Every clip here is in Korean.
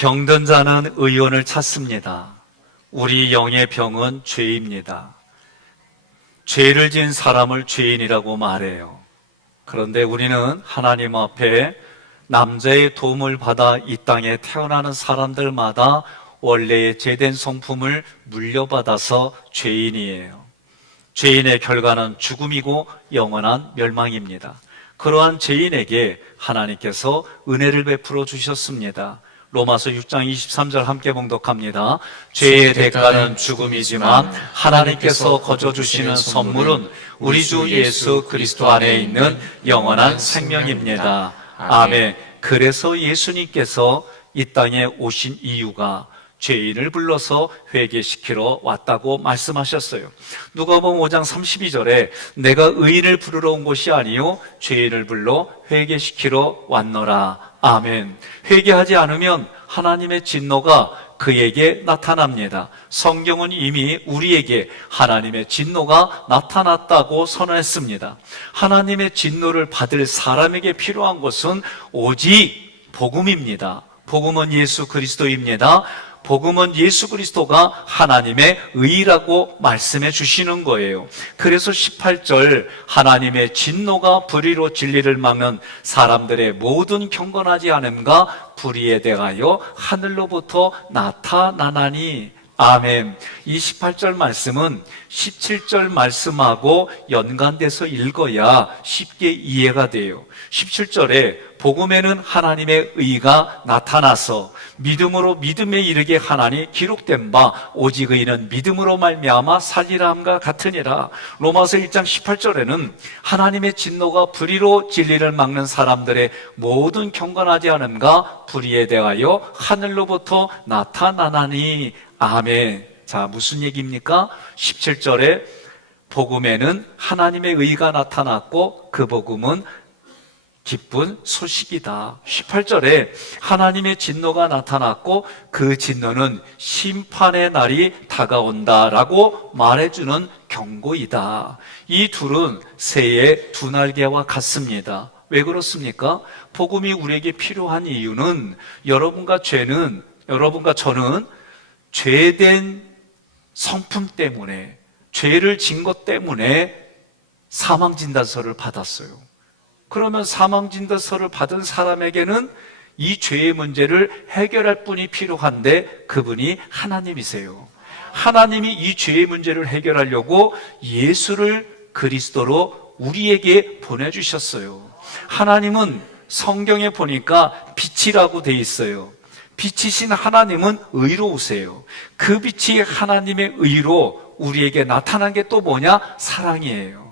병든 자는 의원을 찾습니다. 우리 영의 병은 죄입니다. 죄를 지은 사람을 죄인이라고 말해요. 그런데 우리는 하나님 앞에 남자의 도움을 받아 이 땅에 태어나는 사람들마다 원래의 죄된 성품을 물려받아서 죄인이에요. 죄인의 결과는 죽음이고 영원한 멸망입니다. 그러한 죄인에게 하나님께서 은혜를 베풀어 주셨습니다. 로마서 6장 23절 함께 봉독합니다. 죄의 대가는 죽음이지만 하나님께서 거저 주시는 선물은 우리 주 예수 그리스도 안에 있는 영원한 생명입니다. 아멘. 그래서 예수님께서 이 땅에 오신 이유가 죄인을 불러서 회개시키러 왔다고 말씀하셨어요. 누가복음 5장 32절에 내가 의인을 부르러 온 것이 아니요 죄인을 불러 회개시키러 왔노라. 아멘. 회개하지 않으면 하나님의 진노가 그에게 나타납니다. 성경은 이미 우리에게 하나님의 진노가 나타났다고 선언했습니다. 하나님의 진노를 받을 사람에게 필요한 것은 오직 복음입니다. 복음은 예수 그리스도입니다. 복음은 예수 그리스도가 하나님의 의라고 말씀해 주시는 거예요. 그래서 18절 하나님의 진노가 불의로 진리를 막는 사람들의 모든 경건하지 않음과 불의에 대하여 하늘로부터 나타나나니. 아멘. 이 18절 말씀은 17절 말씀하고 연관돼서 읽어야 쉽게 이해가 돼요. 17절에 복음에는 하나님의 의가 나타나서 믿음으로 믿음에 이르게 하나니 기록된 바 오직 의인은 믿음으로 말미암아 살리라 함과 같으니라. 로마서 1장 18절에는 하나님의 진노가 불의로 진리를 막는 사람들의 모든 경건하지 않음과 불의에 대하여 하늘로부터 나타나나니. 아멘. 자, 무슨 얘기입니까? 17절에 복음에는 하나님의 의가 나타났고 그 복음은 기쁜 소식이다. 18절에 하나님의 진노가 나타났고 그 진노는 심판의 날이 다가온다라고 말해주는 경고이다. 이 둘은 새의 두 날개와 같습니다. 왜 그렇습니까? 복음이 우리에게 필요한 이유는 여러분과 저는 죄된 성품 때문에, 죄를 진 것 때문에 사망진단서를 받았어요. 그러면 사망진단서를 받은 사람에게는 이 죄의 문제를 해결할 분이 필요한데 그분이 하나님이세요. 하나님이 이 죄의 문제를 해결하려고 예수를 그리스도로 우리에게 보내주셨어요. 하나님은 성경에 보니까 빛이라고 돼 있어요. 빛이신 하나님은 의로우세요. 그 빛이 하나님의 의로 우리에게 나타난 게 또 뭐냐? 사랑이에요.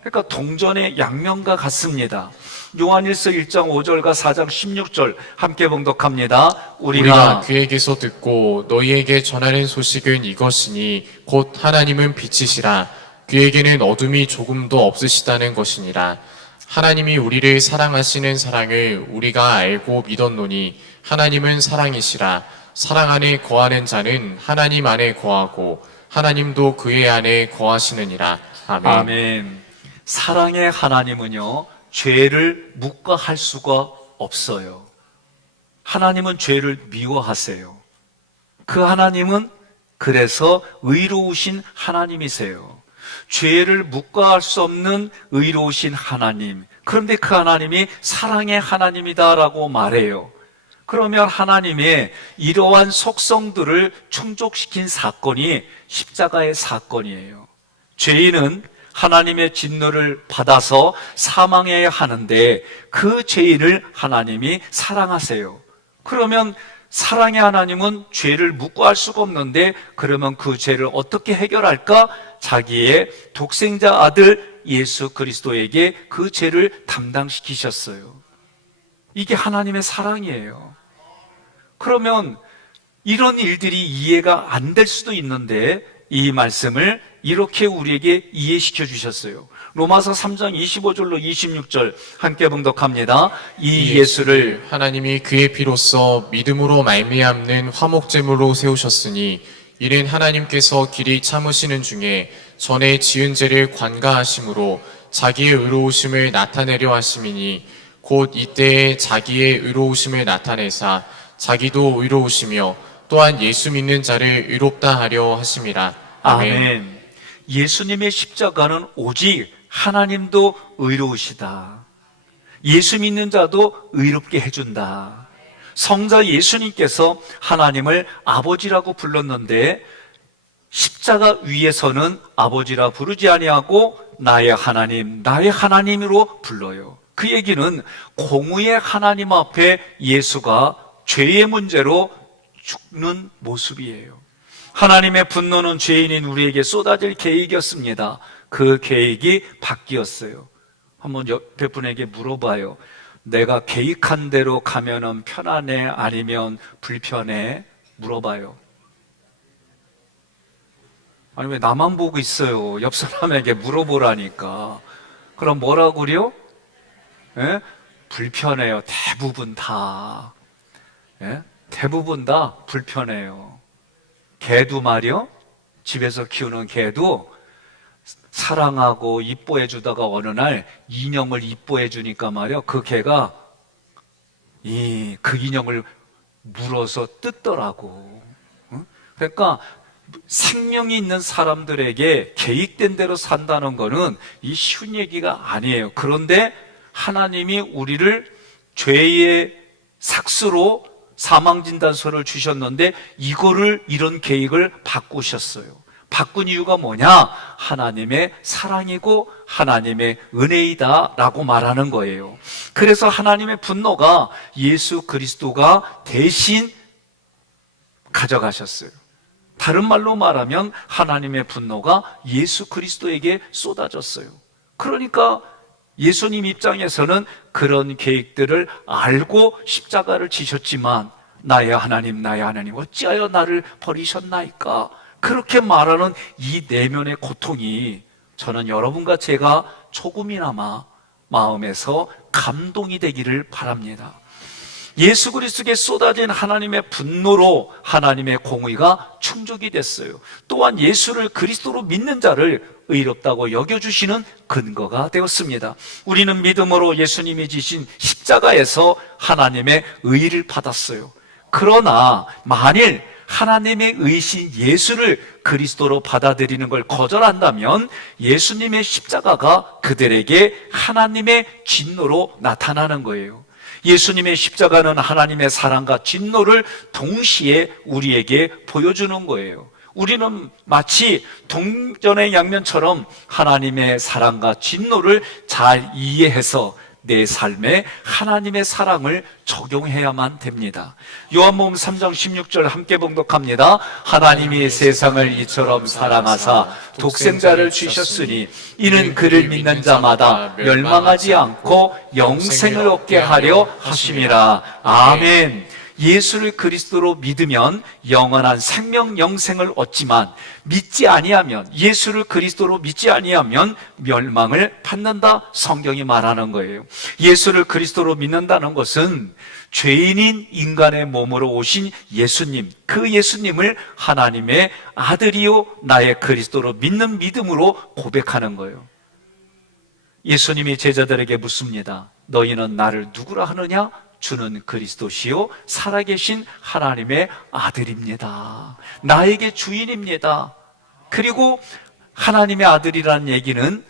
그러니까 동전의 양면과 같습니다. 요한일서 1장 5절과 4장 16절 함께 봉독합니다. 우리가 그에게서 듣고 너희에게 전하는 소식은 이것이니 곧 하나님은 빛이시라. 그에게는 어둠이 조금도 없으시다는 것이니라. 하나님이 우리를 사랑하시는 사랑을 우리가 알고 믿었노니 하나님은 사랑이시라. 사랑 안에 거하는 자는 하나님 안에 거하고 하나님도 그의 안에 거하시느니라. 아멘. 아멘. 사랑의 하나님은요, 죄를 묵과할 수가 없어요. 하나님은 죄를 미워하세요. 그 하나님은 그래서 의로우신 하나님이세요. 죄를 묵과할 수 없는 의로우신 하나님. 그런데 그 하나님이 사랑의 하나님이다라고 말해요. 그러면 하나님의 이러한 속성들을 충족시킨 사건이 십자가의 사건이에요. 죄인은 하나님의 진노를 받아서 사망해야 하는데 그 죄인을 하나님이 사랑하세요. 그러면 사랑의 하나님은 죄를 묵과할 수가 없는데 그러면 그 죄를 어떻게 해결할까? 자기의 독생자 아들 예수 그리스도에게 그 죄를 담당시키셨어요. 이게 하나님의 사랑이에요. 그러면 이런 일들이 이해가 안 될 수도 있는데 이 말씀을 이렇게 우리에게 이해시켜 주셨어요. 로마서 3장 25절로 26절 함께 봉독합니다. 이 예수를 하나님이 그의 피로써 믿음으로 말미암는 화목제물로 세우셨으니 이는 하나님께서 길이 참으시는 중에 전에 지은 죄를 관가하심으로 자기의 의로우심을 나타내려 하심이니 곧 이때에 자기의 의로우심을 나타내사 자기도 의로우시며 또한 예수 믿는 자를 의롭다 하려 하심이라. 아멘. 아멘. 예수님의 십자가는 오직 하나님도 의로우시다. 예수 믿는 자도 의롭게 해준다. 성자 예수님께서 하나님을 아버지라고 불렀는데 십자가 위에서는 아버지라 부르지 아니하고 나의 하나님, 나의 하나님으로 불러요. 그 얘기는 공의의 하나님 앞에 예수가 죄의 문제로 죽는 모습이에요. 하나님의 분노는 죄인인 우리에게 쏟아질 계획이었습니다. 그 계획이 바뀌었어요. 한번 옆에 분에게 물어봐요. 내가 계획한 대로 가면은 편안해? 아니면 불편해? 물어봐요. 아니, 왜 나만 보고 있어요? 옆 사람에게 물어보라니까. 그럼 뭐라고 그래요? 예? 불편해요. 대부분 다. 예? 대부분 다 불편해요. 개도 말이요. 집에서 키우는 개도 사랑하고 이뻐해 주다가 어느 날 인형을 이뻐해 주니까 말이요. 그 개가 그 인형을 물어서 뜯더라고. 응? 그러니까 생명이 있는 사람들에게 계획된 대로 산다는 거는 이 쉬운 얘기가 아니에요. 그런데 하나님이 우리를 죄의 삭스로 사망진단서를 주셨는데 이거를 이런 계획을 바꾸셨어요. 바꾼 이유가 뭐냐? 하나님의 사랑이고 하나님의 은혜이다 라고 말하는 거예요. 그래서 하나님의 분노가 예수 그리스도가 대신 가져가셨어요. 다른 말로 말하면 하나님의 분노가 예수 그리스도에게 쏟아졌어요. 그러니까 예수님 입장에서는 그런 계획들을 알고 십자가를 지셨지만 나의 하나님 어찌하여 나를 버리셨나이까? 그렇게 말하는 이 내면의 고통이 저는 여러분과 제가 조금이나마 마음에서 감동이 되기를 바랍니다. 예수 그리스도께 쏟아진 하나님의 분노로 하나님의 공의가 충족이 됐어요. 또한 예수를 그리스도로 믿는 자를 의롭다고 여겨주시는 근거가 되었습니다. 우리는 믿음으로 예수님이 지신 십자가에서 하나님의 의를 받았어요. 그러나 만일 하나님의 의신 예수를 그리스도로 받아들이는 걸 거절한다면 예수님의 십자가가 그들에게 하나님의 진노로 나타나는 거예요. 예수님의 십자가는 하나님의 사랑과 진노를 동시에 우리에게 보여주는 거예요. 우리는 마치 동전의 양면처럼 하나님의 사랑과 진노를 잘 이해해서 내 삶에 하나님의 사랑을 적용해야만 됩니다. 요한복음 3장 16절 함께 봉독합니다. 하나님이 세상을 이처럼 사랑하사 독생자를 주셨으니 이는 그를 믿는 자마다 멸망하지 않고 영생을 얻게 하려 하심이라. 아멘. 예수를 그리스도로 믿으면 영원한 생명 영생을 얻지만 믿지 아니하면, 예수를 그리스도로 믿지 아니하면 멸망을 받는다, 성경이 말하는 거예요. 예수를 그리스도로 믿는다는 것은 죄인인 인간의 몸으로 오신 예수님, 그 예수님을 하나님의 아들이요 나의 그리스도로 믿는 믿음으로 고백하는 거예요. 예수님이 제자들에게 묻습니다. 너희는 나를 누구라 하느냐? 주는 그리스도시요 살아계신 하나님의 아들입니다. 나에게 주인입니다. 그리고 하나님의 아들이라는 얘기는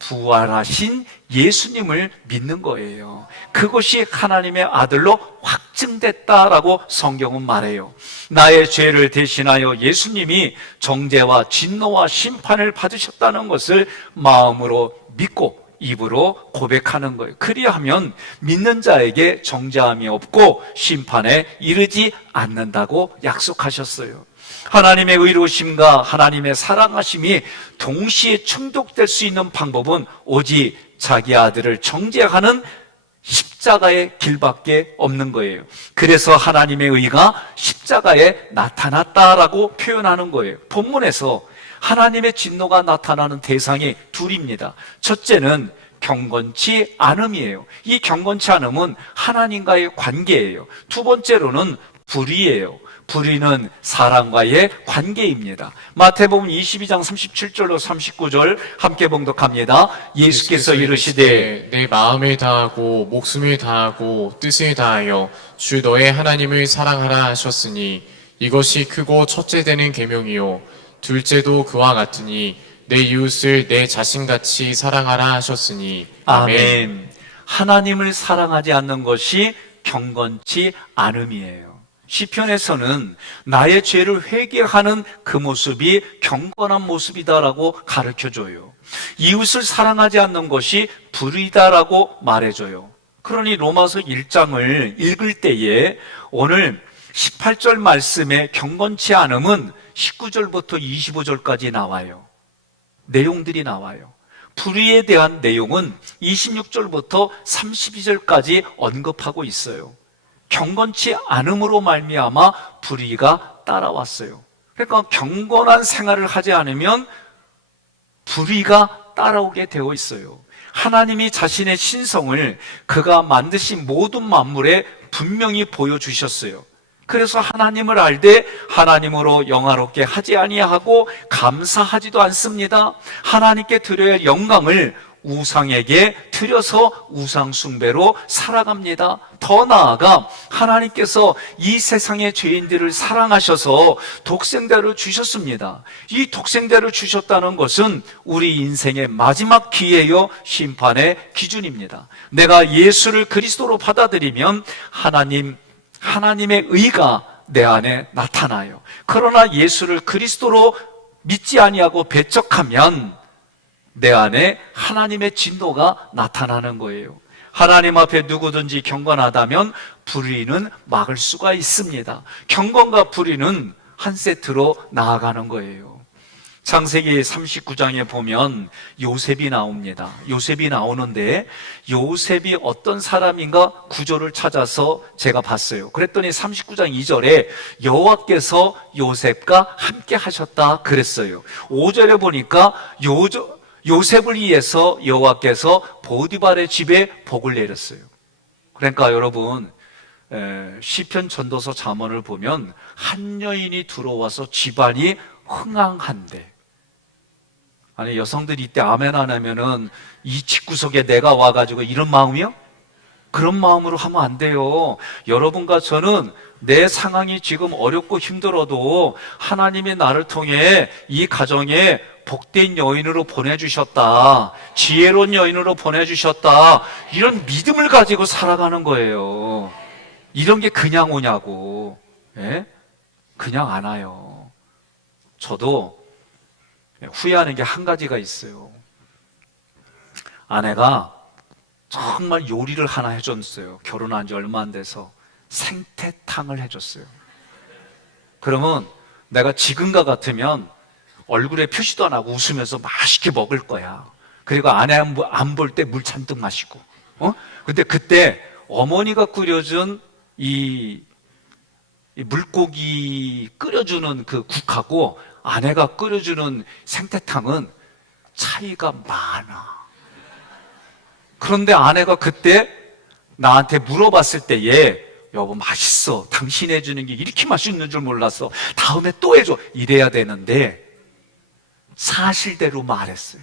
부활하신 예수님을 믿는 거예요. 그것이 하나님의 아들로 확증됐다라고 성경은 말해요. 나의 죄를 대신하여 예수님이 정죄와 진노와 심판을 받으셨다는 것을 마음으로 믿고 입으로 고백하는 거예요. 그리하면 믿는 자에게 정죄함이 없고 심판에 이르지 않는다고 약속하셨어요. 하나님의 의로우심과 하나님의 사랑하심이 동시에 충족될 수 있는 방법은 오직 자기 아들을 정죄하는 십자가의 길밖에 없는 거예요. 그래서 하나님의 의가 십자가에 나타났다라고 표현하는 거예요. 본문에서 하나님의 진노가 나타나는 대상이 둘입니다. 첫째는 경건치 않음이에요. 이 경건치 않음은 하나님과의 관계예요. 두 번째로는 불의예요. 불의는 사람과의 관계입니다. 마태복음 22장 37절로 39절 함께 봉독합니다. 예수께서 이르시되 내 마음을 다하고 목숨을 다하고 뜻을 다하여 주 너의 하나님을 사랑하라 하셨으니 이것이 크고 첫째 되는 계명이요 둘째도 그와 같으니 내 이웃을 내 자신같이 사랑하라 하셨으니 아멘. 하나님을 사랑하지 않는 것이 경건치 않음이에요. 시편에서는 나의 죄를 회개하는 그 모습이 경건한 모습이다라고 가르쳐줘요. 이웃을 사랑하지 않는 것이 불의다라고 말해줘요. 그러니 로마서 1장을 읽을 때에 오늘 18절 말씀의 경건치 않음은 19절부터 25절까지 나와요. 내용들이 나와요. 불의에 대한 내용은 26절부터 32절까지 언급하고 있어요. 경건치 않음으로 말미암아 불의가 따라왔어요. 그러니까 경건한 생활을 하지 않으면 불의가 따라오게 되어 있어요. 하나님이 자신의 신성을 그가 만드신 모든 만물에 분명히 보여주셨어요. 그래서 하나님을 알되 하나님으로 영화롭게 하지 아니하고 감사하지도 않습니다. 하나님께 드려야 할 영광을 우상에게 드려서 우상 숭배로 살아갑니다. 더 나아가 하나님께서 이 세상의 죄인들을 사랑하셔서 독생자를 주셨습니다. 이 독생자를 주셨다는 것은 우리 인생의 마지막 기회요 심판의 기준입니다. 내가 예수를 그리스도로 받아들이면 하나님의 의가 내 안에 나타나요. 그러나 예수를 그리스도로 믿지 아니하고 배척하면 내 안에 하나님의 진노가 나타나는 거예요. 하나님 앞에 누구든지 경건하다면 불의는 막을 수가 있습니다. 경건과 불의는 한 세트로 나아가는 거예요. 창세기 39장에 보면 요셉이 나옵니다. 요셉이 나오는데 요셉이 어떤 사람인가 구절을 찾아서 제가 봤어요. 그랬더니 39장 2절에 여호와께서 요셉과 함께 하셨다 그랬어요. 5절에 보니까 요셉을 위해서 여호와께서 보디발의 집에 복을 내렸어요. 그러니까 여러분 시편 전도서 잠언을 보면 한 여인이 들어와서 집안이 흥황한데, 아니 여성들이 이때 아멘 안 하면은 이 집구석에 내가 와가지고 이런 마음이요? 그런 마음으로 하면 안 돼요. 여러분과 저는 내 상황이 지금 어렵고 힘들어도 하나님이 나를 통해 이 가정에 복된 여인으로 보내주셨다, 지혜로운 여인으로 보내주셨다, 이런 믿음을 가지고 살아가는 거예요. 이런 게 그냥 오냐고. 예? 그냥 안 와요. 저도 후회하는 게 한 가지가 있어요. 아내가 정말 요리를 하나 해줬어요. 결혼한 지 얼마 안 돼서 생태탕을 해줬어요. 그러면 내가 지금과 같으면 얼굴에 표시도 안 하고 웃으면서 맛있게 먹을 거야. 그리고 아내 안 볼 때 물 잔뜩 마시고. 근데 그때 어머니가 끓여준 이 물고기 끓여주는 그 국하고 아내가 끓여주는 생태탕은 차이가 많아. 그런데 아내가 그때 나한테 물어봤을 때에 여보 맛있어, 당신 해주는 게 이렇게 맛있는 줄 몰랐어, 다음에 또 해줘, 이래야 되는데 사실대로 말했어요.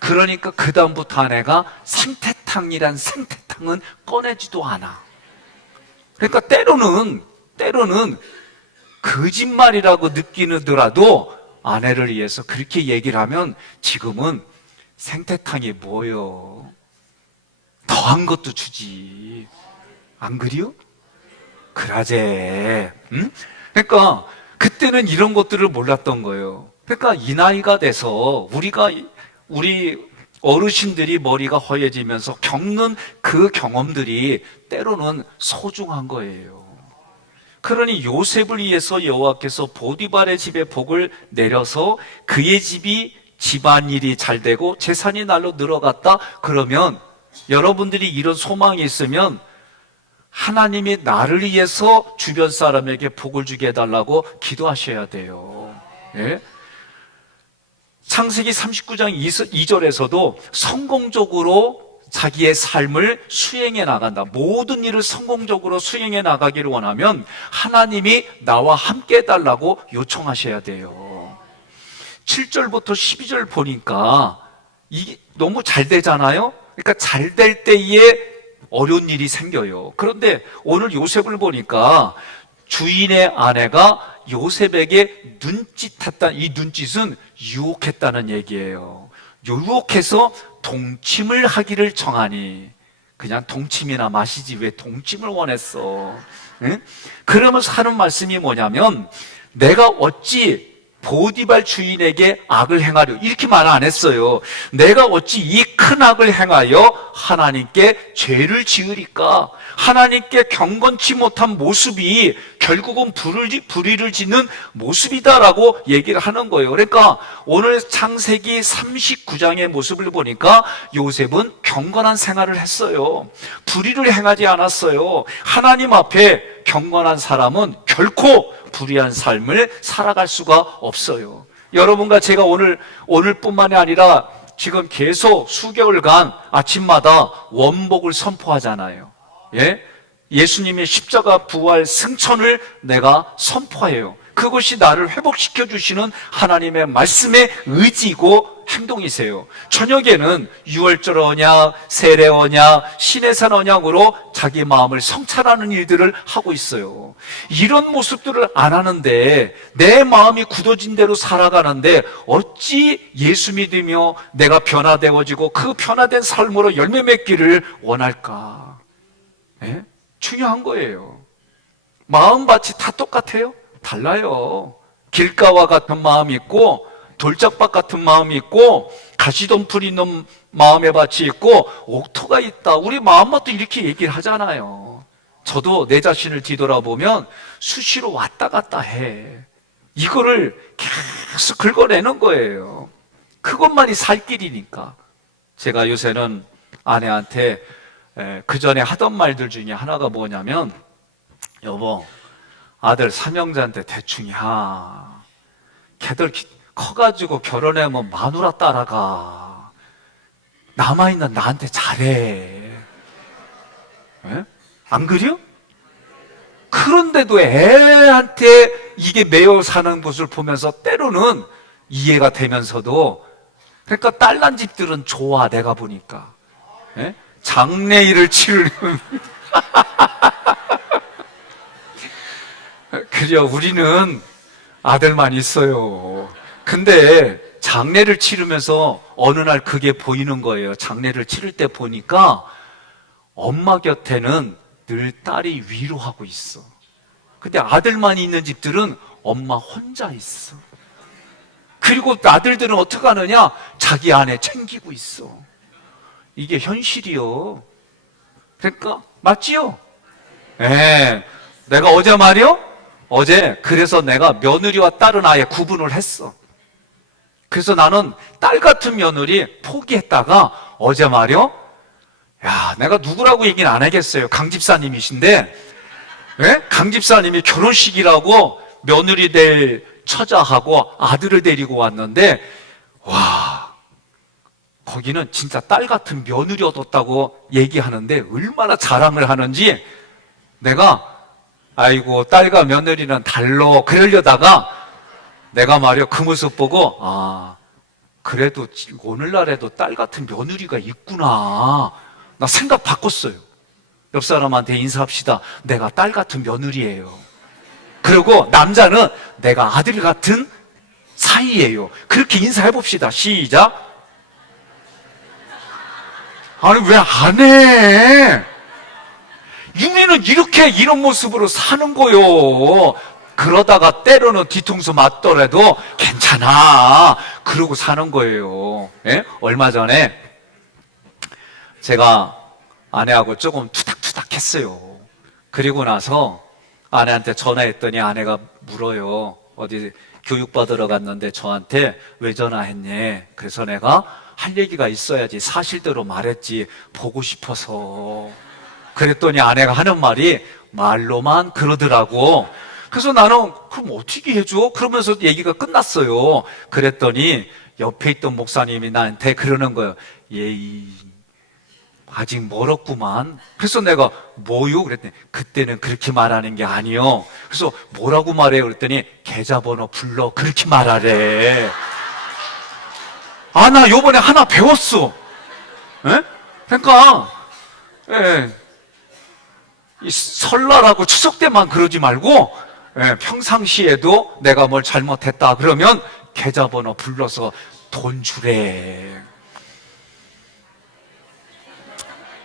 그러니까 그 다음부터 아내가 생태탕이란 생태탕은 꺼내지도 않아. 그러니까 때로는 거짓말이라고 느끼더라도 아내를 위해서 그렇게 얘기를 하면 지금은 생태탕이 뭐요? 더한 것도 주지. 안 그래요? 그라제. 응? 그러니까 그때는 이런 것들을 몰랐던 거예요. 그러니까 이 나이가 돼서 우리 어르신들이 머리가 허해지면서 겪는 그 경험들이 때로는 소중한 거예요. 그러니 요셉을 위해서 여호와께서 보디발의 집에 복을 내려서 그의 집이 집안일이 잘 되고 재산이 날로 늘어갔다. 그러면 여러분들이 이런 소망이 있으면 하나님이 나를 위해서 주변 사람에게 복을 주게 해달라고 기도하셔야 돼요. 예? 창세기 39장 2절에서도 성공적으로 자기의 삶을 수행해 나간다. 모든 일을 성공적으로 수행해 나가기를 원하면 하나님이 나와 함께 해달라고 요청하셔야 돼요. 7절부터 12절 보니까 이게 너무 잘 되잖아요. 그러니까 잘 될 때에 어려운 일이 생겨요. 그런데 오늘 요셉을 보니까 주인의 아내가 요셉에게 눈짓했다. 이 눈짓은 유혹했다는 얘기예요. 유혹해서 동침을 하기를 정하니. 그냥 동침이나 마시지 왜 동침을 원했어? 응? 그러면서 하는 말씀이 뭐냐면, 내가 어찌 보디발 주인에게 악을 행하려, 이렇게 말 안 했어요. 내가 어찌 이 큰 악을 행하여 하나님께 죄를 지으리까? 하나님께 경건치 못한 모습이 결국은 불의를 짓는 모습이다라고 얘기를 하는 거예요. 그러니까 오늘 창세기 39장의 모습을 보니까 요셉은 경건한 생활을 했어요. 불의를 행하지 않았어요. 하나님 앞에 경건한 사람은 결코 불의한 삶을 살아갈 수가 없어요. 여러분과 제가 오늘뿐만이 아니라 지금 계속 수개월간 아침마다 원복을 선포하잖아요. 예? 예수님의 십자가 부활 승천을 내가 선포해요. 그것이 나를 회복시켜 주시는 하나님의 말씀의 의지이고 행동이세요. 저녁에는 유월절 언약, 세례 언약, 시내산 언약으로 자기 마음을 성찰하는 일들을 하고 있어요. 이런 모습들을 안 하는데 내 마음이 굳어진 대로 살아가는데 어찌 예수 믿으며 내가 변화되어지고 그 변화된 삶으로 열매 맺기를 원할까? 예? 중요한 거예요. 마음밭이 다 똑같아요? 달라요. 길가와 같은 마음이 있고 돌짝밭 같은 마음이 있고 가시덤불 있는 마음의 밭이 있고 옥토가 있다. 우리 마음밭도 이렇게 얘기를 하잖아요. 저도 내 자신을 뒤돌아보면 수시로 왔다 갔다 해. 이거를 계속 긁어내는 거예요. 그것만이 살 길이니까. 제가 요새는 아내한테 그 전에 하던 말들 중에 하나가 뭐냐면, 여보, 아들 삼형제한테 대충이야. 걔들 커가지고 결혼하면 마누라 따라가. 남아있는 나한테 잘해. 에? 안 그래요? 그런데도 애한테 이게 매여 사는 것을 보면서 때로는 이해가 되면서도, 그러니까 딸난 집들은 좋아. 내가 보니까 에? 장례일을 치르는 그래요. 우리는 아들만 있어요. 근데 장례를 치르면서 어느 날 그게 보이는 거예요. 장례를 치를 때 보니까 엄마 곁에는 늘 딸이 위로하고 있어. 근데 아들만 있는 집들은 엄마 혼자 있어. 그리고 아들들은 어떻게 하느냐? 자기 아내 챙기고 있어. 이게 현실이요. 그러니까 맞지요? 예. 내가 어제 말이요? 어제 그래서 내가 며느리와 딸은 아예 구분을 했어. 그래서 나는 딸 같은 며느리 포기했다가 어제 말이요? 야, 내가 누구라고 얘기는 안 하겠어요. 강 집사님이신데, 예? 강 집사님이 결혼식이라고 며느리 될 처자하고 아들을 데리고 왔는데, 와, 거기는 진짜 딸 같은 며느리 얻었다고 얘기하는데 얼마나 자랑을 하는지 내가 아이고 딸과 며느리는 달러 그러려다가 내가 말이야 그 모습 보고 아 그래도 오늘날에도 딸 같은 며느리가 있구나 나 생각 바꿨어요. 옆 사람한테 인사합시다. 내가 딸 같은 며느리예요. 그리고 남자는 내가 아들 같은 사이예요. 그렇게 인사해 봅시다. 시작. 아니 왜 안 해? 우리는 이렇게 이런 모습으로 사는 거요. 그러다가 때로는 뒤통수 맞더라도 괜찮아. 그러고 사는 거예요. 예? 얼마 전에 제가 아내하고 조금 투닥투닥 했어요. 그리고 나서 아내한테 전화했더니 아내가 물어요. 어디 교육받으러 갔는데 저한테 왜 전화했니? 그래서 내가 할 얘기가 있어야지 사실대로 말했지 보고 싶어서. 그랬더니 아내가 하는 말이 말로만 그러더라고. 그래서 나는 그럼 어떻게 해줘? 그러면서 얘기가 끝났어요. 그랬더니 옆에 있던 목사님이 나한테 그러는 거예요. 예이 아직 멀었구만. 그래서 내가 뭐요? 그랬더니 그때는 그렇게 말하는 게 아니요. 그래서 뭐라고 말해요? 그랬더니 계좌번호 불러 그렇게 말하래. 아, 나 요번에 하나 배웠어. 에? 그러니까 이 설날하고 추석 때만 그러지 말고 평상시에도 내가 뭘 잘못했다 그러면 계좌번호 불러서 돈 주래.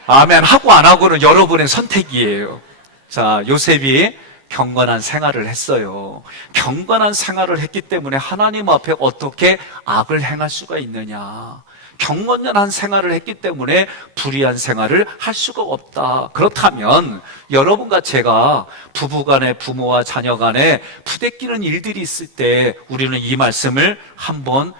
아멘. 하고 안 하고는 여러분의 선택이에요. 자, 요셉이 경건한 생활을 했어요. 경건한 생활을 했기 때문에 하나님 앞에 어떻게 악을 행할 수가 있느냐. 경건한 생활을 했기 때문에 불의한 생활을 할 수가 없다. 그렇다면 여러분과 제가 부부간에, 부모와 자녀간에 부대끼는 일들이 있을 때 우리는 이 말씀을 한번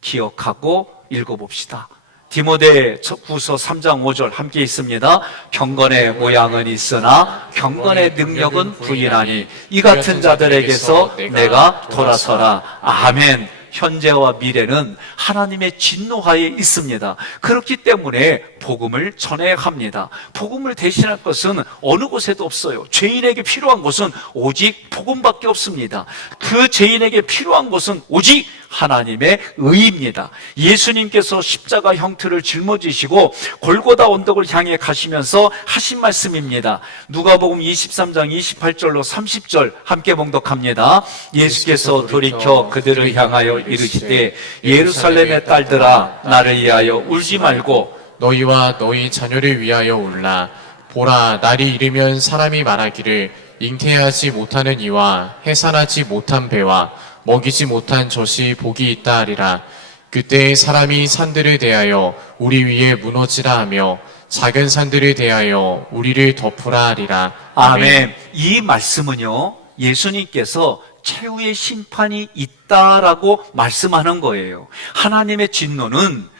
기억하고 읽어봅시다. 디모데후서 3장 5절 함께 있습니다. 경건의 모양은 있으나 경건의 능력은 부인하니 이 같은 자들에게서 내가 돌아서라. 아멘. 현재와 미래는 하나님의 진노하에 있습니다. 그렇기 때문에 복음을 전해야 합니다. 복음을 대신할 것은 어느 곳에도 없어요. 죄인에게 필요한 것은 오직 복음밖에 없습니다. 그 죄인에게 필요한 것은 오직 하나님의 의입니다. 예수님께서 십자가 형틀을 짊어지시고 골고다 언덕을 향해 가시면서 하신 말씀입니다. 누가복음 23장 28절로 30절 함께 봉독합니다. 예수께서 돌이켜 그들을 향하여 이르시되 예루살렘의 딸들아 나를 위하여 울지 말고 너희와 너희 자녀를 위하여 울라. 보라, 날이 이르면 사람이 말하기를 잉태하지 못하는 이와 해산하지 못한 배와 먹이지 못한 젖이 복이 있다 하리라. 그때 사람이 산들을 대하여 우리 위에 무너지라 하며 작은 산들을 대하여 우리를 덮으라 하리라. 아멘. 이 말씀은요, 예수님께서 최후의 심판이 있다라고 말씀하는 거예요. 하나님의 진노는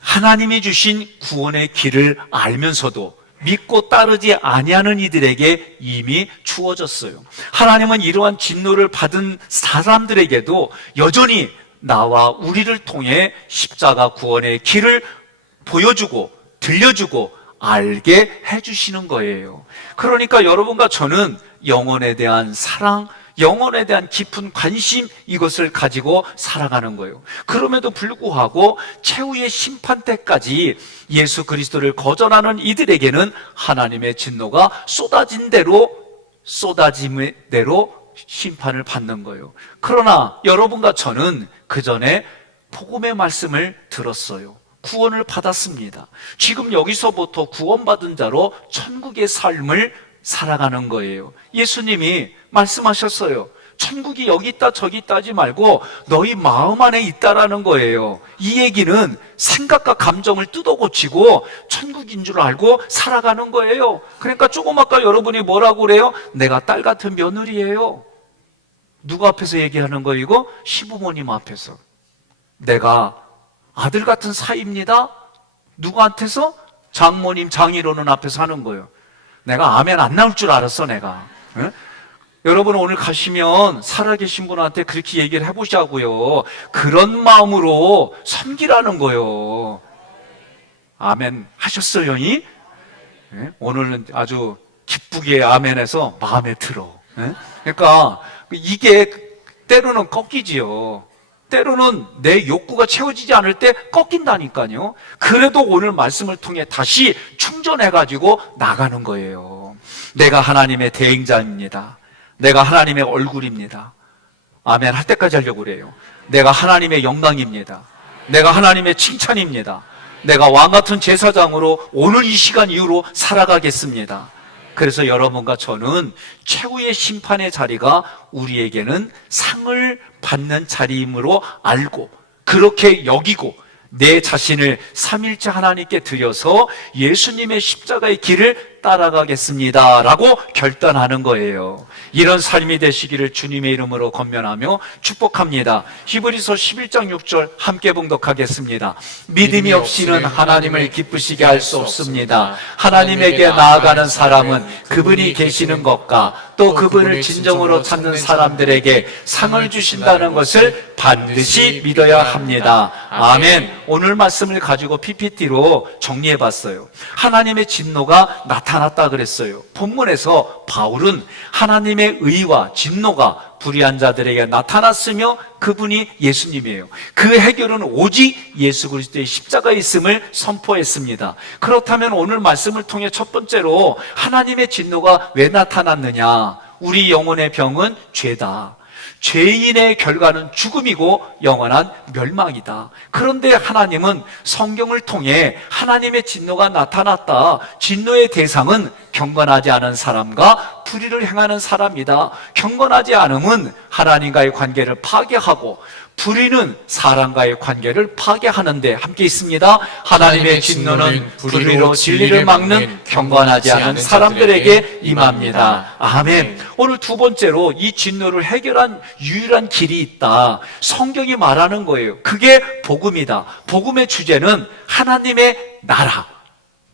하나님이 주신 구원의 길을 알면서도 믿고 따르지 아니하는 이들에게 이미 주어졌어요. 하나님은 이러한 진노를 받은 사람들에게도 여전히 나와 우리를 통해 십자가 구원의 길을 보여주고 들려주고 알게 해주시는 거예요. 그러니까 여러분과 저는 영혼에 대한 사랑, 영혼에 대한 깊은 관심, 이것을 가지고 살아가는 거예요. 그럼에도 불구하고 최후의 심판 때까지 예수 그리스도를 거절하는 이들에게는 하나님의 진노가 쏟아진 대로 심판을 받는 거예요. 그러나 여러분과 저는 그 전에 복음의 말씀을 들었어요. 구원을 받았습니다. 지금 여기서부터 구원받은 자로 천국의 삶을 살아가는 거예요. 예수님이 말씀하셨어요. 천국이 여기 있다 저기 있다 하지 말고 너희 마음 안에 있다라는 거예요. 이 얘기는 생각과 감정을 뜯어고치고 천국인 줄 알고 살아가는 거예요. 그러니까 조금 아까 여러분이 뭐라고 그래요? 내가 딸 같은 며느리예요. 누구 앞에서 얘기하는 거예요? 이거 시부모님 앞에서. 내가 아들 같은 사이입니다. 누구한테서? 장모님, 장인어른 앞에서 하는 거예요. 내가 아멘 안 나올 줄 알았어, 내가. 응? 여러분 오늘 가시면 살아계신 분한테 그렇게 얘기를 해보자고요. 그런 마음으로 섬기라는 거예요. 아멘 하셨어요? 이? 네? 오늘은 아주 기쁘게 아멘해서 마음에 들어. 네? 그러니까 이게 때로는 꺾이지요. 때로는 내 욕구가 채워지지 않을 때 꺾인다니까요. 그래도 오늘 말씀을 통해 다시 충전해가지고 나가는 거예요. 내가 하나님의 대행자입니다. 내가 하나님의 얼굴입니다. 아멘 할 때까지 하려고 그래요. 내가 하나님의 영광입니다. 내가 하나님의 칭찬입니다. 내가 왕같은 제사장으로 오늘 이 시간 이후로 살아가겠습니다. 그래서 여러분과 저는 최후의 심판의 자리가 우리에게는 상을 받는 자리이므로 알고 그렇게 여기고 내 자신을 삼일째 하나님께 드려서 예수님의 십자가의 길을 따라가겠습니다 라고 결단하는 거예요. 이런 삶이 되시기를 주님의 이름으로 권면하며 축복합니다. 히브리서 11장 6절 함께 봉독하겠습니다. 믿음이 없이는 하나님을 기쁘시게 할 수 없습니다. 하나님에게 나아가는 사람은 그분이 계시는 것과 또 그분을 진정으로 찾는 사람들에게 상을 주신다는 것을 반드시 믿어야 합니다. 아멘. 오늘 말씀을 가지고 PPT로 정리해 봤어요. 하나님의 진노가 나타났다 그랬어요. 본문에서 바울은 하나님의 의와 진노가 불의한 자들에게 나타났으며 그분이 예수님이에요. 그 해결은 오직 예수 그리스도의 십자가에 있음을 선포했습니다. 그렇다면 오늘 말씀을 통해 첫 번째로 하나님의 진노가 왜 나타났느냐? 우리 영혼의 병은 죄다. 죄인의 결과는 죽음이고 영원한 멸망이다. 그런데 하나님은 성경을 통해 하나님의 진노가 나타났다. 진노의 대상은 경건하지 않은 사람과 불의를 행하는 사람이다. 경건하지 않음은 하나님과의 관계를 파괴하고 불의는 사람과의 관계를 파괴하는데 함께 있습니다. 하나님의 진노는 불의로 진리를 막는 경건하지 않은 사람들에게 임합니다. 아멘. 오늘 두 번째로 이 진노를 해결한 유일한 길이 있다. 성경이 말하는 거예요. 그게 복음이다. 복음의 주제는 하나님의 나라.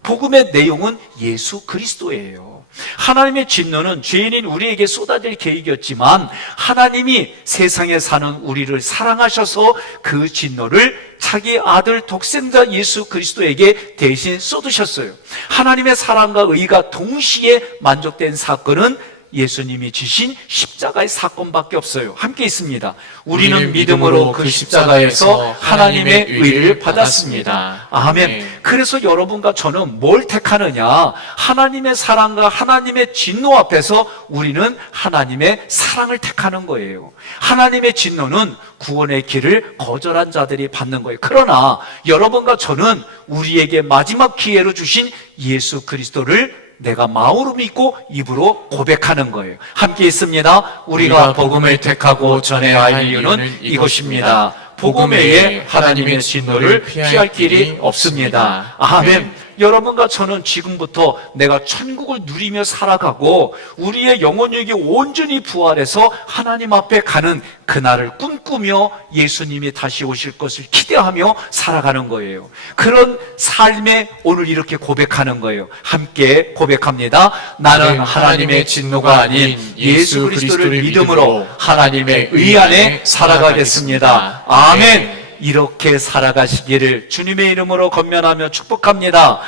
복음의 내용은 예수 그리스도예요. 하나님의 진노는 죄인인 우리에게 쏟아질 계획이었지만 하나님이 세상에 사는 우리를 사랑하셔서 그 진노를 자기 아들 독생자 예수 그리스도에게 대신 쏟으셨어요. 하나님의 사랑과 의가 동시에 만족된 사건은 예수님이 지신 십자가의 사건밖에 없어요. 함께 있습니다. 우리는 믿음으로 그 십자가에서 하나님의 의를 받았습니다. 아멘. 그래서 여러분과 저는 뭘 택하느냐? 하나님의 사랑과 하나님의 진노 앞에서 우리는 하나님의 사랑을 택하는 거예요. 하나님의 진노는 구원의 길을 거절한 자들이 받는 거예요. 그러나 여러분과 저는 우리에게 마지막 기회로 주신 예수 그리스도를 내가 마음으로 믿고 입으로 고백하는 거예요. 함께 있습니다. 우리가 복음을 택하고 전해야 할 이유는 이것입니다. 복음 외에 하나님의 진노를 피할 길이 없습니다. 아멘. 여러분과 저는 지금부터 내가 천국을 누리며 살아가고 우리의 영혼력이 온전히 부활해서 하나님 앞에 가는 그날을 꿈꾸며 예수님이 다시 오실 것을 기대하며 살아가는 거예요. 그런 삶에 오늘 이렇게 고백하는 거예요. 함께 고백합니다. 나는 하나님의 진노가 아닌 예수 그리스도를 믿음으로 하나님의 의 안에 살아가겠습니다. 아멘. 이렇게 살아가시기를 주님의 이름으로 권면하며 축복합니다.